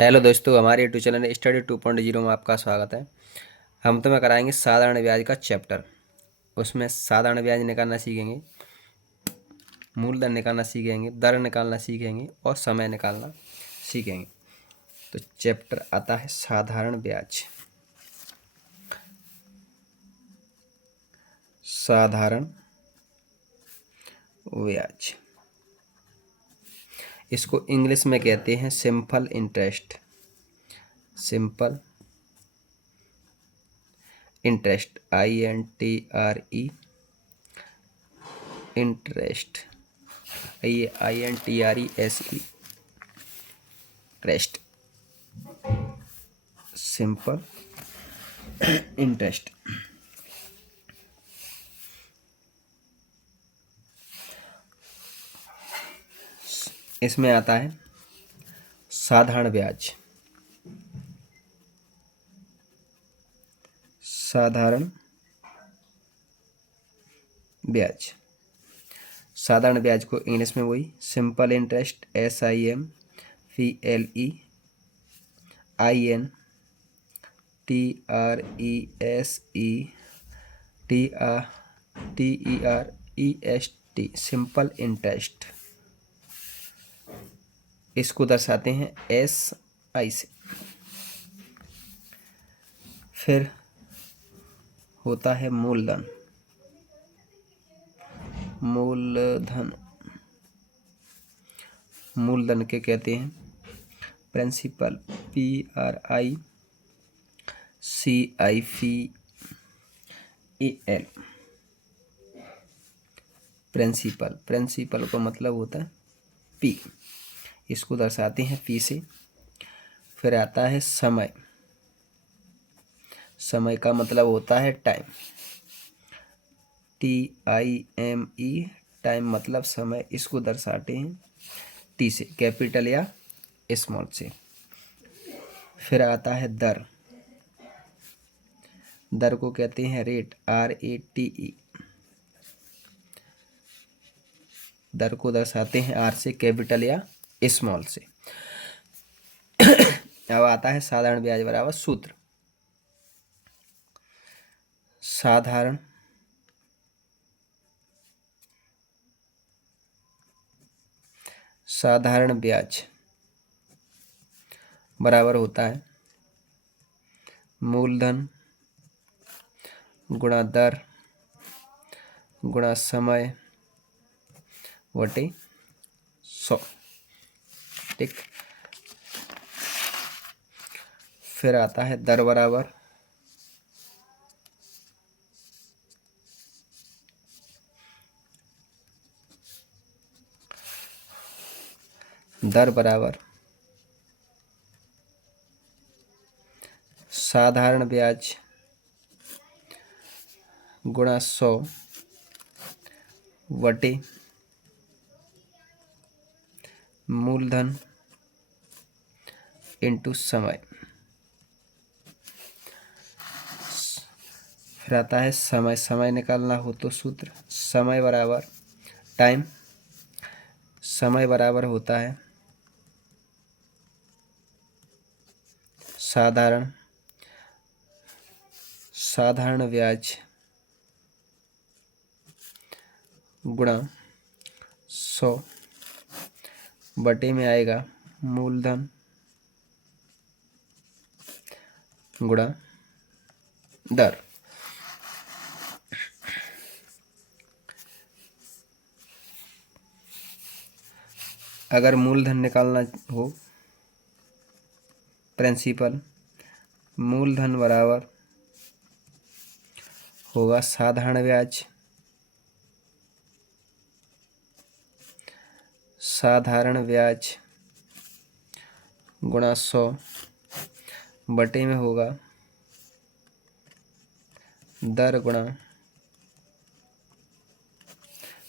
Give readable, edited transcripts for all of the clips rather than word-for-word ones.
Hello दोस्तों, हमारे YouTube channel study 2.0 में आपका स्वागत है। हम तुम्हें कराएंगे साधारण ब्याज का चैप्टर। उसमें साधारण ब्याज निकालना सीखेंगे, मूलधन निकालना सीखेंगे, दर निकालना सीखेंगे और समय निकालना सीखेंगे। तो चैप्टर आता है साधारण ब्याज। साधारण ब्याज, इसको इंग्लिश में कहते हैं simple interest. Simple interest, INTRE, interest, INTREST, interest, simple interest. इसमें आता है साधारण ब्याज। साधारण ब्याज, साधारण ब्याज को इंग्लिश में वही simple interest, SIMPLEINTREST, simple interest. इसको दर्शाते हैं SI से। फिर होता है मूलधन। मूलधन, मूलधन के कहते हैं प्रिंसिपल, PRICIPAL, प्रिंसिपल। प्रिंसिपल का मतलब होता है P, इसको दर्शाते हैं P से। फिर आता है समय। समय का मतलब होता है टाइम, TIME, टाइम मतलब समय। इसको दर्शाते हैं T से, कैपिटल या स्मॉल से। फिर आता है दर। दर को कहते हैं रेट, RATE। दर को दर्शाते हैं R से, कैपिटल या स्मॉल से। अब आता है साधारण ब्याज बराबर सूत्र। साधारण साधारण ब्याज बराबर होता है मूलधन गुणा दर गुणा समय बटे 100। ठीक। फिर आता है दर बराबर साधारण ब्याज गुणा 100 बटे मूलधन इंटू समय। फिर आता है समय। समय निकालना हो तो सूत्र समय बराबर टाइम। समय बराबर होता है साधारण ब्याज गुणा 100 बटे में आएगा मूलधन गुणा दर। अगर मूलधन निकालना हो, प्रिंसिपल, मूलधन बराबर होगा साधारण ब्याज गुणा 100 बटे में होगा दर गुणा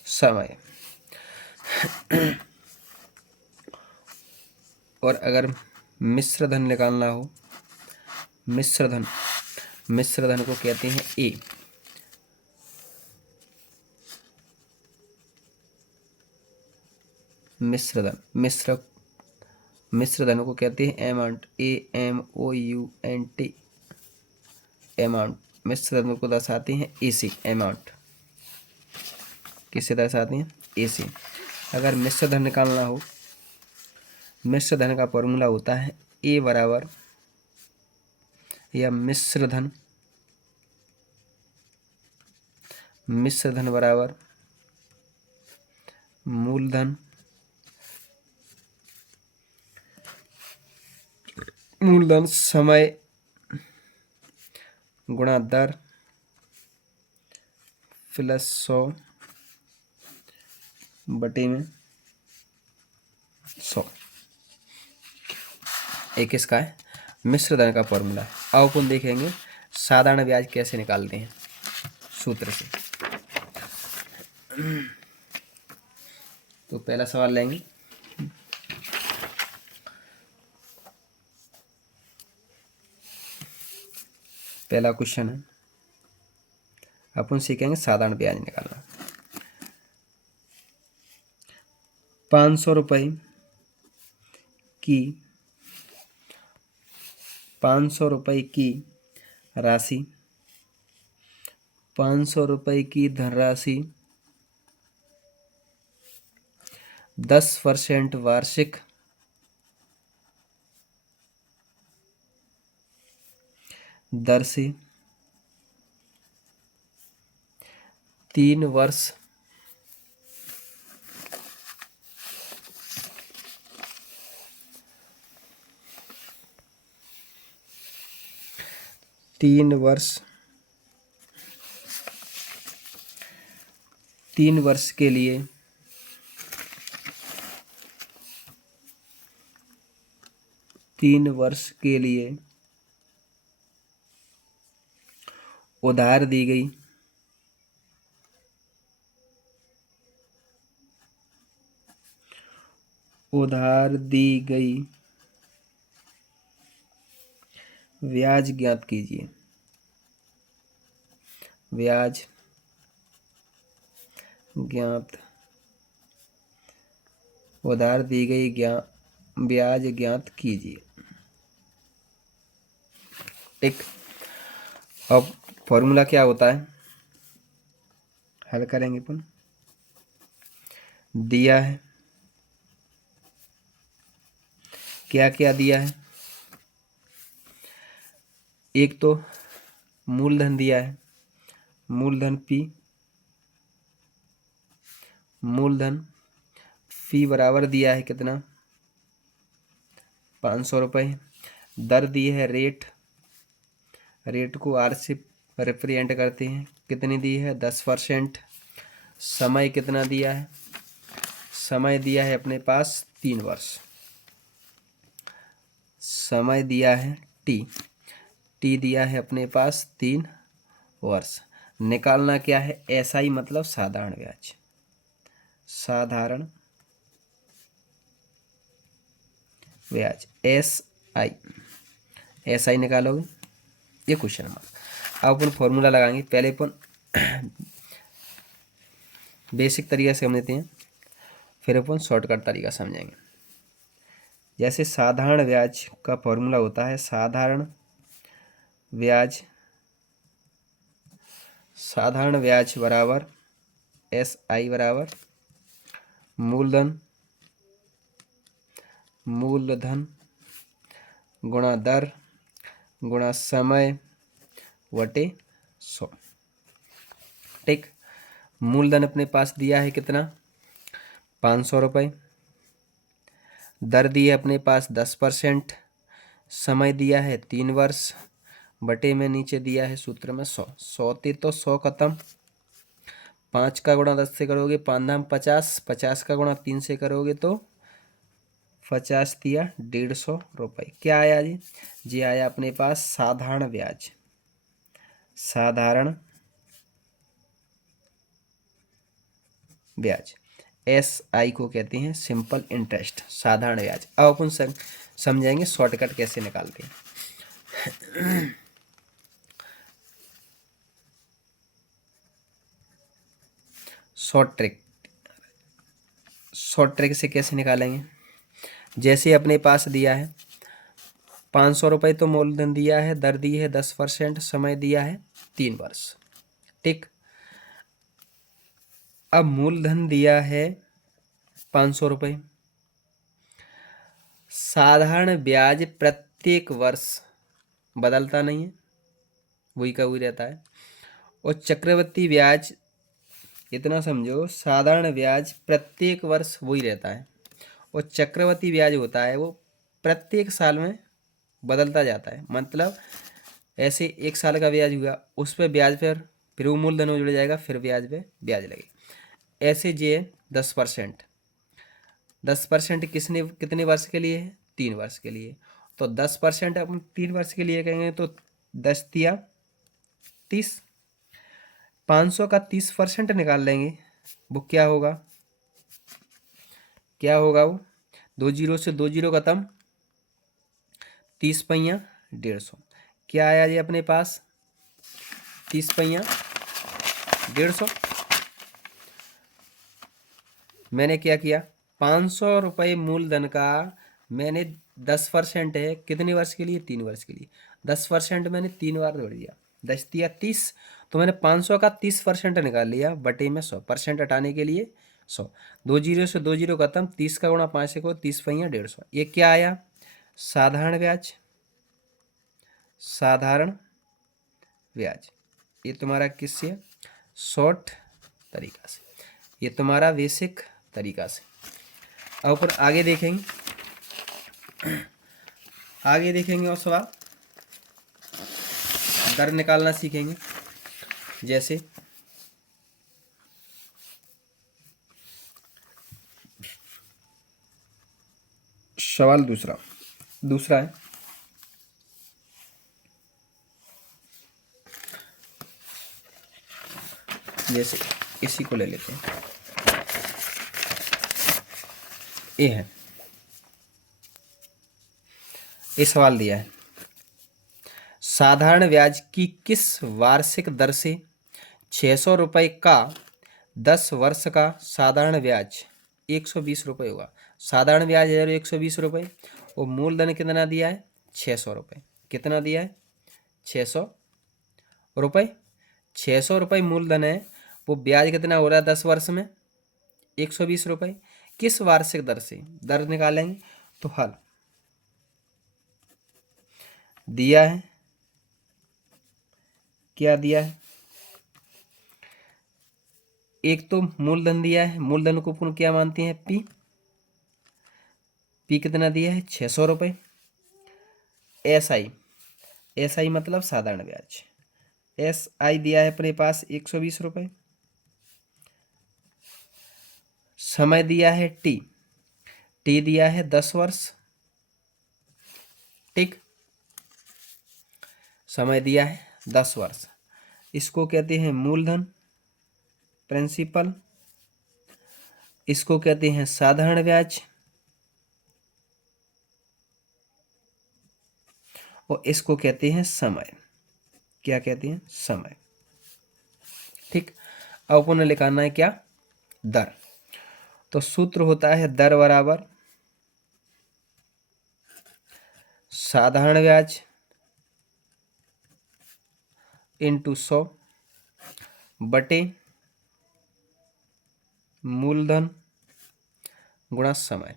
समय। और अगर मिश्र धन निकालना हो, मिश्र धन को कहते हैं A। मिश्र मिश्र धन को कहते हैं अमाउंट, AMOUNT, अमाउंट। मिश्र धन को दर्शाते हैं AC, अमाउंट। किससे दर्शाते हैं? AC। अगर मिश्र धन निकालना हो, मिश्र धन का फॉर्मूला होता है A बराबर, या मिश्र धन बराबर मूलधन समय गुणा दर प्लस 100 बटे में 100। एक इसका है मिश्र धन का फॉर्मूला है। अब अपन देखेंगे साधारण ब्याज कैसे निकालते हैं सूत्र से। तो पहला सवाल लेंगे, पहला क्वेश्चन है, अपन सीखेंगे साधारण ब्याज निकालना। 500 रुपये की 500 रुपये की राशि, 500 रुपये की धनराशि 10% वार्षिक दर से 3 वर्ष तीन वर्ष के लिए उधार दी गई ब्याज ज्ञात कीजिए। ब्याज ज्ञात, उधार दी गई ब्याज ज्ञात कीजिए। ठीक, अब फॉर्मूला क्या होता है, हल करेंगे अपन। दिया है, क्या क्या दिया है, एक तो मूलधन दिया है, मूलधन P बराबर दिया है कितना, 500 रुपये। दर दी है रेट को R से रिप्रेजेंट करते हैं, कितनी दी है, 10%। समय कितना दिया है, समय दिया है अपने पास 3 वर्ष, समय दिया है T दिया है अपने पास 3 वर्ष। निकालना क्या है, SI मतलब साधारण ब्याज, साधारण ब्याज SI निकालोगे, ये क्वेश्चन मार्क। अब अपन फॉर्मूला लगाएंगे। पहले अपन बेसिक तरीका से समझते हैं, फिर अपन शॉर्टकट तरीका समझेंगे। जैसे साधारण ब्याज का फॉर्मूला होता है, साधारण ब्याज बराबर SI बराबर मूलधन गुणा दर गुणा समय बटे 100। ठीक, मूलधन अपने पास दिया है कितना, 500 रुपये। दर दी है अपने पास 10%। समय दिया है 3 वर्ष, बटे में नीचे दिया है सूत्र में 100। 100 तो 100 खत्म, 5 का गुणा 10 से करोगे 5 दाम 50, 50 का गुणा 3 से करोगे तो 50 दिया 150 रुपये। क्या आया जी आया अपने पास साधारण ब्याज SI को कहते हैं सिंपल इंटरेस्ट, साधारण ब्याज। अब अपन समझेंगे शॉर्टकट कैसे निकालते हैं। शॉर्ट ट्रिक से कैसे निकालेंगे, जैसे अपने पास दिया है 500 रुपये, तो मूलधन दिया है, दर दी है 10%, समय दिया है 3 वर्ष। ठीक, अब मूलधन दिया है 500 रुपये, साधारण ब्याज प्रत्येक वर्ष बदलता नहीं है, वही का वही रहता है। और चक्रवृद्धि ब्याज, इतना समझो, साधारण ब्याज प्रत्येक वर्ष वही रहता है, और चक्रवृद्धि ब्याज होता है वो प्रत्येक साल में बदलता जाता है। मतलब ऐसे 1 साल का ब्याज हुआ, उस पर ब्याज पर फिर वो मूलधन में जुड़ जाएगा, फिर ब्याज पे ब्याज लगेगा। ऐसे जे 10%, 10% किसने कितने वर्ष के लिए है? 3 वर्ष के लिए। तो 10% अपन 3 वर्ष के लिए कहेंगे तो 10 दिया 30, 500 का 30% निकाल लेंगे, वो क्या होगा? क्या होगा वो? 2 जीरो से 2 जीरो खत्म, 30 पहिया 150। क्या आया जी अपने पास? 30 पहिया 150। मैंने क्या किया? 500 रुपये मूलधन का मैंने 10% है, कितने वर्ष के लिए? 3 वर्ष के लिए। 10% मैंने 3 बार जोड़ दिया, 10 दिया 30, तो मैंने 500 का 30% निकाल लिया, बटे में 100% हटाने के लिए 100। 2 जीरो से 2 जीरो खत्म, 30 का गुणा 5 से को 30 पहिया 150। ये क्या आया? साधारण ब्याज। साधारण ब्याज ये तुम्हारा किससे? शॉर्ट तरीका से, ये तुम्हारा बेसिक तरीका से। अब ऊपर आगे देखेंगे, आगे देखेंगे और सवाल दर निकालना सीखेंगे। जैसे सवाल दूसरा है, जैसे इसी को ले लेते हैं, ये है, ये सवाल दिया है, साधारण ब्याज की किस वार्षिक दर से 600 रुपये का 10 वर्ष का साधारण ब्याज 120 रुपये होगा। साधारण ब्याज है 120 रुपये, और मूलधन कितना दिया है? 600 रुपये। कितना दिया है? 600 रुपये। 600 रुपये मूलधन है, वो ब्याज कितना हो रहा है 10 वर्ष में? 120 रुपये। किस वार्षिक दर से? दर निकालेंगे तो हल दिया है, क्या दिया है? एक तो मूलधन दिया है, मूलधन को अपन क्या मानते हैं? पी। पी कितना दिया है? 600 रुपये। एस आई, एस आई मतलब साधारण ब्याज, एस आई दिया है अपने पास 120 रुपये। समय दिया है टी, टी दिया है 10 वर्ष। ठीक, समय दिया है 10 वर्ष। इसको कहते हैं मूलधन, प्रिंसिपल। इसको कहते हैं साधारण ब्याज, और इसको कहते हैं समय। क्या कहते हैं? समय। ठीक, अब पुनः लिखाना है क्या? दर। तो सूत्र होता है दर बराबर साधारण ब्याज इंटू 100 बटे मूलधन गुणा समय।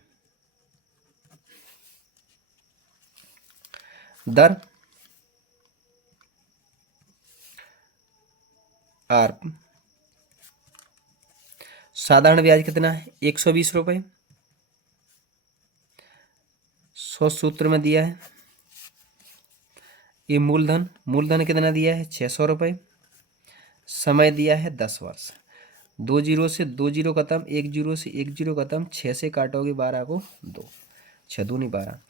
दर आर, साधारण ब्याज कितना है? 120 रुपये, 100 सूत्र में दिया है। ये मूलधन, मूलधन कितना दिया है? 600 रुपये। समय दिया है 10 वर्ष। 2 जीरो से 2 जीरो खत्म, 1 जीरो से 1 जीरो खत्म, 6 से काटोगे 12 को 2, 6 दूनी 12।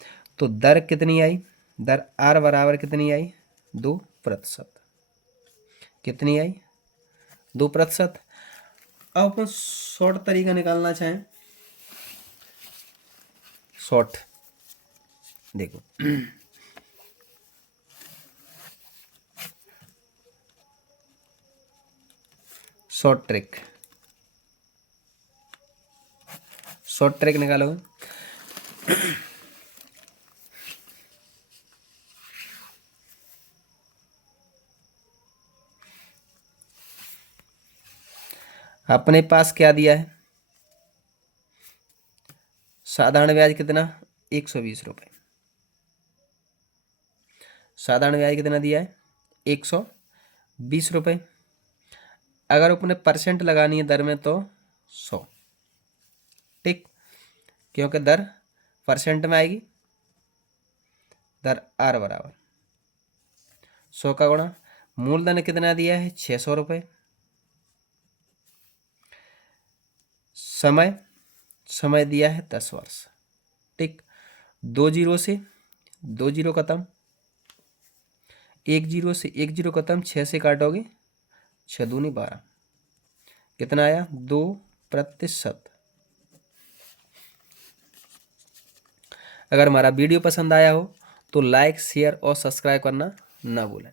तो दर कितनी आई? दर आर बराबर कितनी आई? 2%। कितनी आई? 2%। अब अपन शॉर्ट तरीका निकालना चाहें, शॉर्ट देखो शॉर्ट ट्रिक, शॉर्ट ट्रिक निकालोगे अपने पास क्या दिया है, साधारण ब्याज कितना, 120 रुपये। साधारण ब्याज कितना दिया है, 120 रुपये। अगर अपने परसेंट लगानी है दर में तो 100, ठीक, क्योंकि दर परसेंट में आएगी। दर आर बराबर 100 का गुणा, मूलधन कितना दिया है, 600 रुपये। समय, समय दिया है 10 वर्ष, ठीक। 2 जीरो से 2 जीरो खत्म, 1 जीरो से 1 जीरो खत्म, 6 से काटोगे 6 दूनी 12, कितना आया, 2%। अगर हमारा वीडियो पसंद आया हो तो लाइक, शेयर और सब्सक्राइब करना ना भूलें।